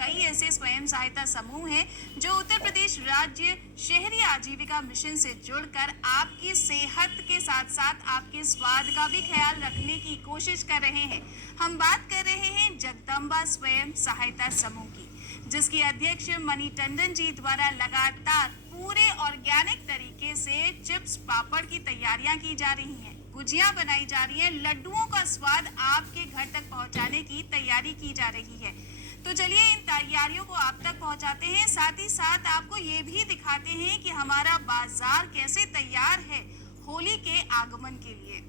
कई ऐसे स्वयं सहायता समूह हैं जो उत्तर प्रदेश राज्य शहरी आजीविका मिशन से जुड़कर आपकी सेहत के साथ साथ आपके स्वाद का भी ख्याल रखने की कोशिश कर रहे हैं। हम बात कर रहे हैं जगदम्बा स्वयं सहायता समूह की, जिसकी अध्यक्ष मणि टंडन जी द्वारा लगातार पूरे ऑर्गेनिक तरीके से चिप्स पापड़ की तैयारियां की जा रही हैं, गुजियां बनाई जा रही हैं, लड्डुओं का स्वाद आपके घर तक पहुंचाने की तैयारी की जा रही है। तो चलिए इन तैयारियों को आप तक पहुंचाते हैं, साथ ही साथ आपको ये भी दिखाते हैं कि हमारा बाजार कैसे तैयार है होली के आगमन के लिए।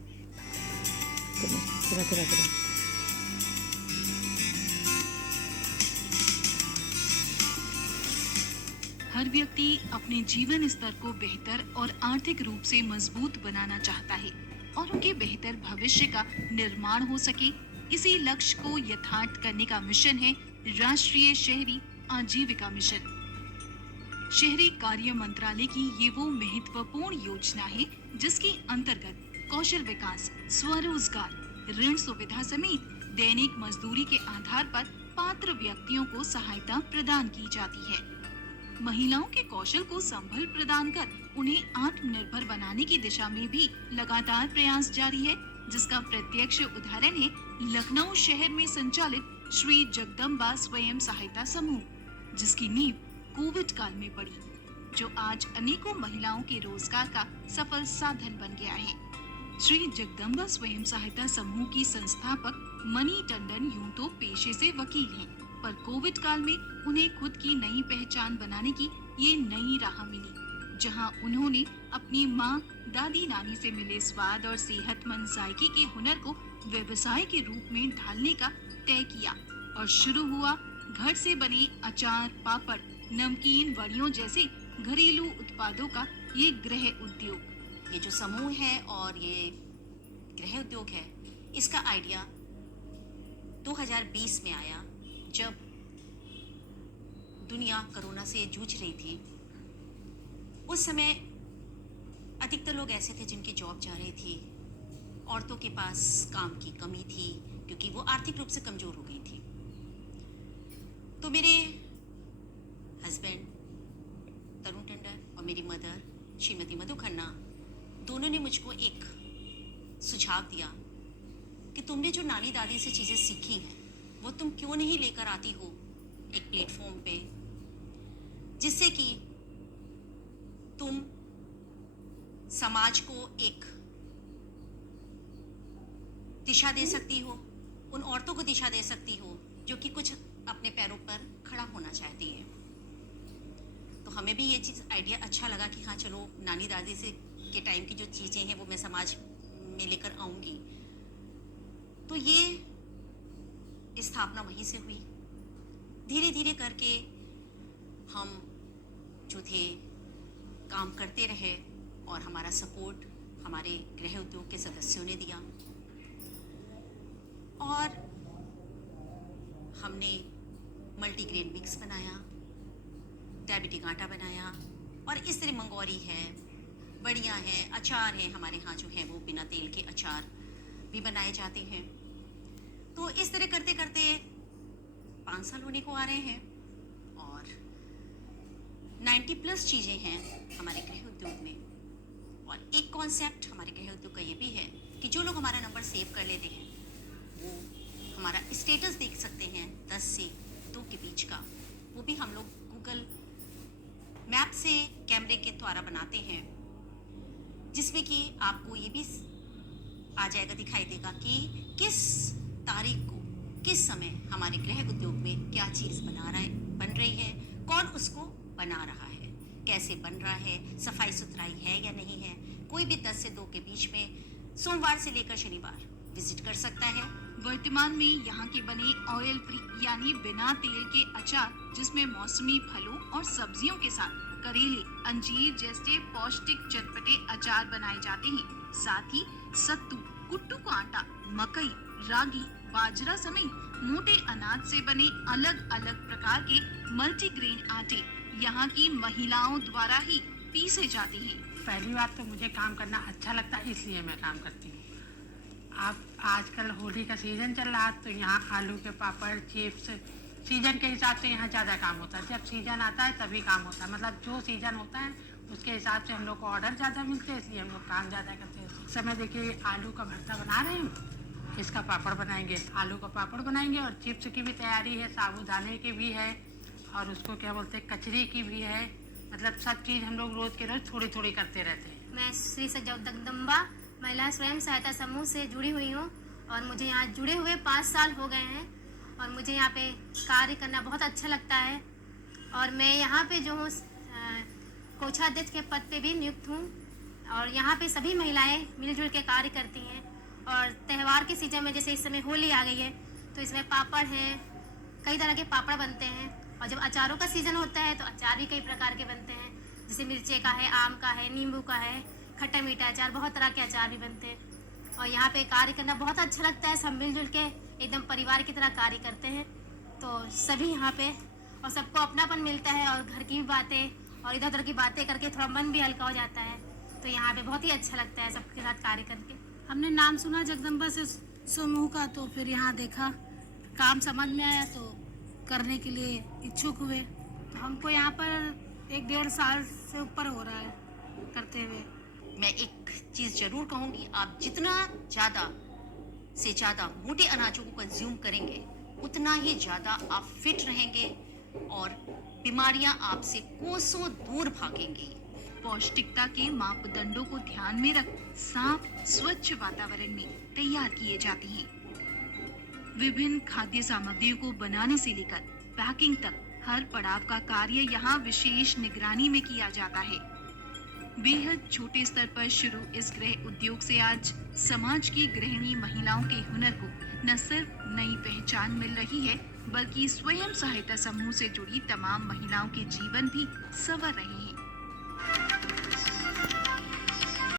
चला चला चला। हर व्यक्ति अपने जीवन स्तर को बेहतर और आर्थिक रूप से मजबूत बनाना चाहता है और उनके बेहतर भविष्य का निर्माण हो सके। इसी लक्ष्य को यथार्थ करने का मिशन है राष्ट्रीय शहरी आजीविका मिशन। शहरी कार्य मंत्रालय की ये वो महत्वपूर्ण योजना है जिसके अंतर्गत कौशल विकास, स्वरोजगार, ऋण सुविधा समेत दैनिक मजदूरी के आधार पर पात्र व्यक्तियों को सहायता प्रदान की जाती है। महिलाओं के कौशल को संबल प्रदान कर उन्हें आत्मनिर्भर बनाने की दिशा में भी लगातार प्रयास जारी है, जिसका प्रत्यक्ष उदाहरण है लखनऊ शहर में संचालित श्री जगदम्बा स्वयं सहायता समूह, जिसकी नींव कोविड काल में पड़ी, जो आज अनेकों महिलाओं के रोजगार का सफल साधन बन गया है। श्री जगदम्बा स्वयं सहायता समूह की संस्थापक मणि टंडन यूं तो पेशे से वकील हैं, पर कोविड काल में उन्हें खुद की नई पहचान बनाने की ये नई राह मिली, जहां उन्होंने अपनी माँ, दादी, नानी से मिले स्वाद और सेहतमंद जायके के हुनर को व्यवसाय के रूप में ढालने का तय किया और शुरू हुआ घर से बने अचार, पापड़, नमकीन, वड़ियों जैसे घरेलू उत्पादों का ये गृह उद्योग। ये जो समूह है और ये गृह उद्योग है, इसका आइडिया 2020 में आया, जब दुनिया कोरोना से जूझ रही थी। उस समय अधिकतर लोग ऐसे थे जिनकी जॉब जा रही थी, औरतों के पास काम की कमी थी क्योंकि वो आर्थिक रूप से कमजोर हो गई थी। तो मेरे हस्बैंड तरुण टंडन और मेरी मदर श्रीमती मधु खन्ना दोनों ने मुझको एक सुझाव दिया कि तुमने जो नानी दादी से चीज़ें सीखी हैं वो तुम क्यों नहीं लेकर आती हो एक प्लेटफॉर्म पे, जिससे कि तुम समाज को एक दिशा दे सकती हो, उन औरतों को दिशा दे सकती हो जो कि कुछ अपने पैरों पर खड़ा होना चाहती है। तो हमें भी ये चीज़ आइडिया अच्छा लगा कि हाँ चलो नानी दादी से के टाइम की जो चीज़ें हैं वो मैं समाज में लेकर आऊँगी। तो ये स्थापना वहीं से हुई। धीरे धीरे करके हम जो थे काम करते रहे और हमारा सपोर्ट हमारे गृह उद्योग के सदस्यों ने दिया और हमने मल्टीग्रेन मिक्स बनाया, डायबिटिक आटा बनाया और इस तरह मंगौरी है, बड़ियाँ हैं, अचार हैं, हमारे यहाँ जो है वो बिना तेल के अचार भी बनाए जाते हैं। तो इस तरह करते करते 5 साल होने को आ रहे हैं और 90+ चीज़ें हैं हमारे गृह उद्योग में। और एक कॉन्सेप्ट हमारे गृह उद्योग का ये भी है कि जो लोग हमारा नंबर सेव कर लेते हैं वो हमारा स्टेटस देख सकते हैं 10 से 2 के बीच का। वो भी हम लोग गूगल मैप से कैमरे के द्वारा बनाते हैं, जिसमें कि आपको ये भी आ जाएगा, दिखाई देगा कि किस तारीख को किस समय हमारे गृह उद्योग में क्या चीज़ बन रही है, कौन उसको बना रहा है, कैसे बन रहा है, सफाई सुथराई है या नहीं है। कोई भी 10 से 2 के बीच में सोमवार से लेकर शनिवार विजिट कर सकता है। वर्तमान में यहाँ के बने ऑयल फ्री यानी बिना तेल के अचार, जिसमें मौसमी फलों और सब्जियों के साथ करेले, अंजीर जैसे पौष्टिक चटपटे अचार बनाए जाते हैं। साथ ही सत्तू, कुट्टू का आटा, मकई, रागी, बाजरा समेत मोटे अनाज से बने अलग अलग प्रकार के मल्टीग्रेन आटे यहाँ की महिलाओं द्वारा ही पीसे जाते हैं। पहली बात तो मुझे काम करना अच्छा लगता है, इसलिए मैं काम करती हूँ। आप आजकल होली का सीज़न चल रहा है तो यहाँ आलू के पापड़, चिप्स, सीजन के हिसाब से यहाँ ज़्यादा काम होता है। जब सीजन आता है तभी काम होता है, मतलब जो सीजन होता है उसके हिसाब से हम लोग को ऑर्डर ज़्यादा मिलते हैं, इसलिए हम लोग काम ज़्यादा करते हैं। इस समय देखिए आलू का भरता बना रहे हैं, इसका पापड़ बनाएंगे, आलू का पापड़ बनाएंगे, और चिप्स की भी तैयारी है, साबूदाने की भी है, और उसको क्या बोलते हैं कचरी की भी है। मतलब सब चीज़ हम लोग रोज़ के रोज़ थोड़ी थोड़ी करते रहते हैं। मैं श्री सजाऊ जगदम्बा महिला स्वयं सहायता समूह से जुड़ी हुई हूँ और मुझे यहाँ जुड़े हुए 5 साल हो गए हैं और मुझे यहाँ पे कार्य करना बहुत अच्छा लगता है। और मैं यहाँ पे जो हूँ कोषाध्यक्ष के पद पे भी नियुक्त हूँ और यहाँ पे सभी महिलाएं मिलजुल के कार्य करती हैं। और त्यौहार के सीजन में जैसे इस समय होली आ गई है तो इसमें पापड़ हैं, कई तरह के पापड़ बनते हैं, और जब अचारों का सीज़न होता है तो अचार भी कई प्रकार के बनते हैं, जैसे मिर्चे का है, आम का है, नींबू का है, खट्टा मीठा अचार, बहुत तरह के अचार भी बनते हैं। और यहाँ पे कार्य करना बहुत अच्छा लगता है, सब मिलजुल के एकदम परिवार की तरह कार्य करते हैं। तो सभी यहाँ पे और सबको अपनापन मिलता है और घर की भी बातें और इधर उधर की बातें करके थोड़ा मन भी हल्का हो जाता है। तो यहाँ पे बहुत ही अच्छा लगता है सबके साथ कार्य करके। हमने नाम सुना जगदम्बा से समूह का, तो फिर यहाँ देखा, काम समझ में आया तो करने के लिए इच्छुक हुए। तो हमको यहाँ पर 1-1.5 साल से ऊपर हो रहा है करते हुए। मैं एक चीज़ ज़रूर कहूँगी, आप जितना ज़्यादा से ज़्यादा मोटे अनाजों को कंज्यूम करेंगे उतना ही ज़्यादा आप फिट रहेंगे और बीमारियां आपसे कोसों दूर भागेंगी। पौष्टिकता के मापदंडों को ध्यान में रख साफ स्वच्छ वातावरण में तैयार किए जाते हैं। विभिन्न खाद्य सामग्रियों को बनाने से लेकर पैकिंग तक हर पड़ाव का कार्य यहाँ विशेष निगरानी में किया जाता है। बेहद छोटे स्तर पर शुरू इस गृह उद्योग से आज समाज की गृहिणी महिलाओं के हुनर को न सिर्फ नई पहचान मिल रही है, बल्कि स्वयं सहायता समूह से जुड़ी तमाम महिलाओं के जीवन भी संवर रहे हैं।